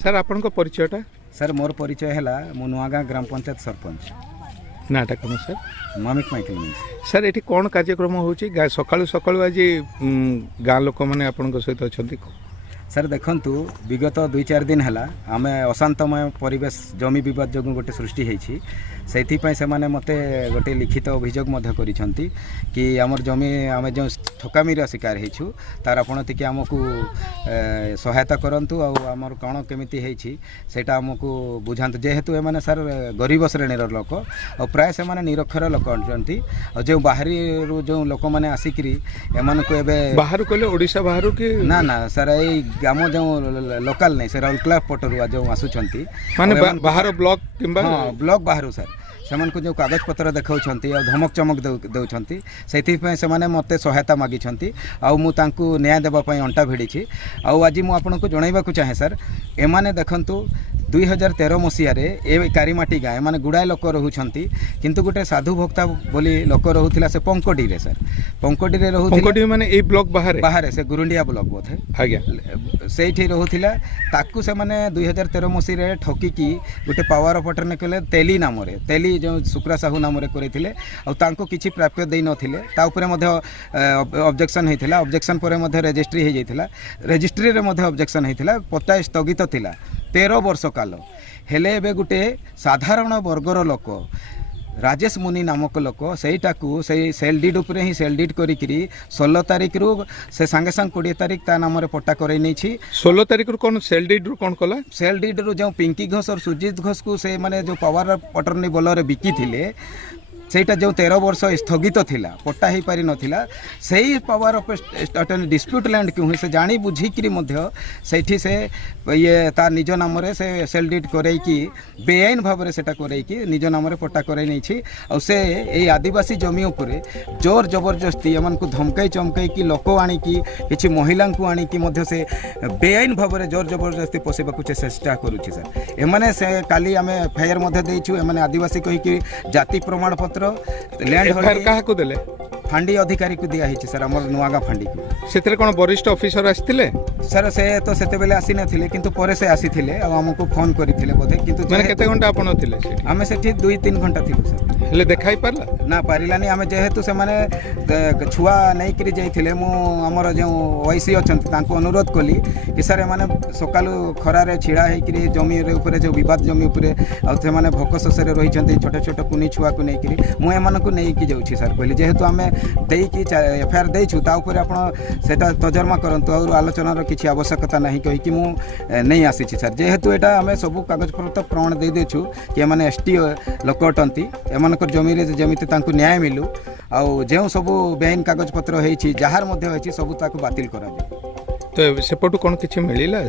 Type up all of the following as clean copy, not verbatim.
Sir आपण परिचयटा sir मोर परिचय है मो नुआगाँ ग्राम पंचायत सरपंच नाटा कौन सर ममिक माइकल मीन्स सर ये कौन कार्यक्रम हो सकाळु सकाळु आज गाँ लोक मैंने आपण सहित अच्छा सर देखंतु विगत 2-4 दिन है आम अशांतमय परिवेश जमी बद जो गोटे सृष्टि होती से मैंने मते गोटे लिखित अभियोग कि आमर जमी आम जो ठकामीर शिकार होइछु तार आपण टिके आमको सहायता करंतु आमर कौन केमिति होइछि सेटा आमको बुझांतु जेहेतु एमाने सर गरीब श्रेणीर लोक और प्राय से माने निरक्षर लोक अंती और जो बाहरी जो लोक मैंने आसिकी एमान को एबे बाहर कहले ओडिशा बाहर कि ना ना सर ए आम जो लोकल नहीं सर राउरकेला पटरुआ जो आसुचंती माने बाहर ब्लॉक किंबा हाँ ब्लॉक बाहर सर से जो कागज पत्र देखा धमक चमक दौरान से मैंने मत सहायता मागी आउ न्याय देवाई अंटा भिड़ी आज मुझे जनइबा चाहे सर एमाने देखंतु 2013 मसीह ए कारीमाटी गाँ एमाने गुड़ाए लोक रोचंती किंतु गोटे साधु भक्ता बोली लोक रोला से पंकटी रे सर पंकटी रे पंकटी माने ए ब्लॉक बाहर बाहर से गुरुंडिया ब्लॉक बोधे आज्ञा से रोला ताकू से माने 2013 मसीह ठकिकी गोटे पावर ऑफ अटर्नी कले तेली नाम तेली जो शुक्रा साहू नाम करते किसी प्राप्य दे ना ऑब्जेक्शन होता ऑब्जेक्शन पर रजिस्ट्री हो जाता रजिस्ट्री ऑब्जेक्शन होता पट्टा स्थगित थिला 13 वर्ष काल हेले एबे गुटे साधारण वर्गर लोक राजेश मुनि नामक लोक सेटाकू से सेल डीड उपरे ही सेल डीड करी 16 तारिख रु से सांगे सांग 20 तारिख ता नाम पट्टा कर 16 तारिख रु कौन सेल डीड रु कौन कला सेल डीड रु जो पिंकी घोष और सुजीत घोष को से माने जो पावर अटर्नी बल बिकी थिले सेटा जो 13 वर्ष स्थगित थिला पट्टा ही पारि नथिला सेही power of attorney dispute land क्यों से जानी बुझिकी सेठी से ये ता निज नाम से सेल डीड करैकी बेआईन भाव में सेटा करैकी निज नाम पट्टा कर से ये आदिवासी जमी उपरे जोर जबरदस्ती एमान को धमकाई चमकाई कि लोक आनिकी किछि महिला को आनिकी से बेआईन भाव में जोर जबरदस्ती पोषाक चेष्टा करुछि सर एमाने से काली आम एफआईआर देइछु एमाने आदिवासी कहिकी जाति प्रमाण पत्र लैंड क्या देले फांडी अधिकारी को दिया सर आम नुआगाँ फांडी को से कौन वरिष्ठ ऑफिसर आसते सर से तो सेतेबेले आसी नथिले किंतु परे से आसीथिले आ हमको फोन करथिले बोधे किंतु माने केते घंटा आपण थिले आमे सेठी 2-3 घंटा थिलु सर हेले देखाई परला ना पारिलानी आमे जेहेतु से माने छुआ नै करी जाइथिले मु हमर जो ओआईसी अछंत तांको अनुरोध कली कि सर माने सकालु खरा रे छिड़ा हे करी जमी रे ऊपर जो विवाद जमी ऊपर आ से माने भोक ससरे रही छंती छोटे छोटे कुनी छुआ को नै करी मु एमान को नै की जाउछि सर कहली जेहेतु आमे देकी एफआईआर देछु ता ऊपर आपण सेटा तजरमा करंतु और आलोचनार किसी आवश्यकता नहीं कहीकि मु नहीं आसी सर जेहेतु एटा आम सब कागज पत्र प्रमाण दे देछु कि एमाने एसटी लोक अटंती एमानकर जमी रे जमिति तांको न्याय मिलू आउ जो सब बेआईन कागज पत्र होइछि जहार मध्ये होइछि सब ताको बातिल करा जाय तो सेपटु कोन किछि मिलिला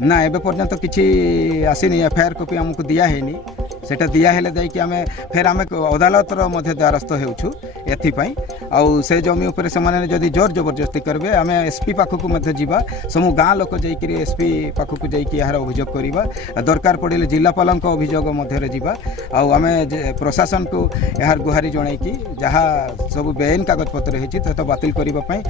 ना एबे पर्यंत किछि आसीनी एफआईआर कॉपी हमको दिया हेनी सेटा दिया हेले जाइकि आमे फेर आमे अदालतर मध्य द्वारस्थ हेउछु एथिपाई आउ से जमी ऊपर से माने जदि जोर जबरदस्ती करबे आमे एसपी पाखकु मध्य जीवा समु गाँ लोक जाइकि एसपी पाखकु जाइकि यार अभियोग करिबा दरकार पड़िले जिलापालक अभियोग मध्य जीवा आउ आमे प्रशासन को यार गुहारी जणाइकि जहा सब बेआईन कागज पत्र हेछि तो बातिल करिबा पई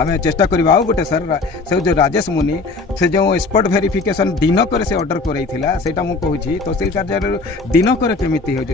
आमे चेष्टा करिबा आउ गोटे सर से जो राजेश मुनि से जो स्पॉट वेरिफिकेशन दिनकर से ऑर्डर करैथिला सेटा मु कहूछि तहसील कार्यालय दिनकर केमिति हो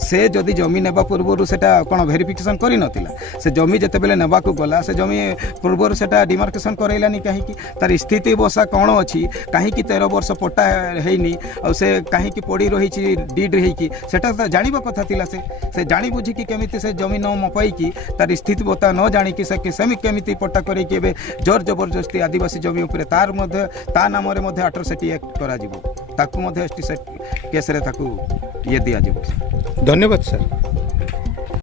से जदि जमी नेबा पूर्व से कौन वेरिफिकेशन करि नथिला से जमी जेतेबेले नेबा को गला से जमी पूर्व से डिमार्केशन करैलानी कहीं तार स्थिति बसा कौन अच्छी कहीं 13 वर्ष पट्टा हैनी और से कहीं पड़ी रही डीड रही सेटा जानिबा कथा थिला से जानी बुझी कि केमिति से जमी न मपाई कि तार स्थिति बता न जानी कि से सेमी केमिति पट्टा करै कि एबे जोर जबरदस्ती आदिवासी जमी ऊपर तार मध्य ता नाम रे मध्य अट्रोसिटी एक्ट करा जिवो ताकू मध्य एसटी केस रे ताकू ये दिया जाए। धन्यवाद सर।